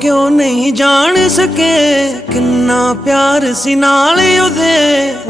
क्यों नहीं जान सके किन्ना प्यार सी नाल ओदे।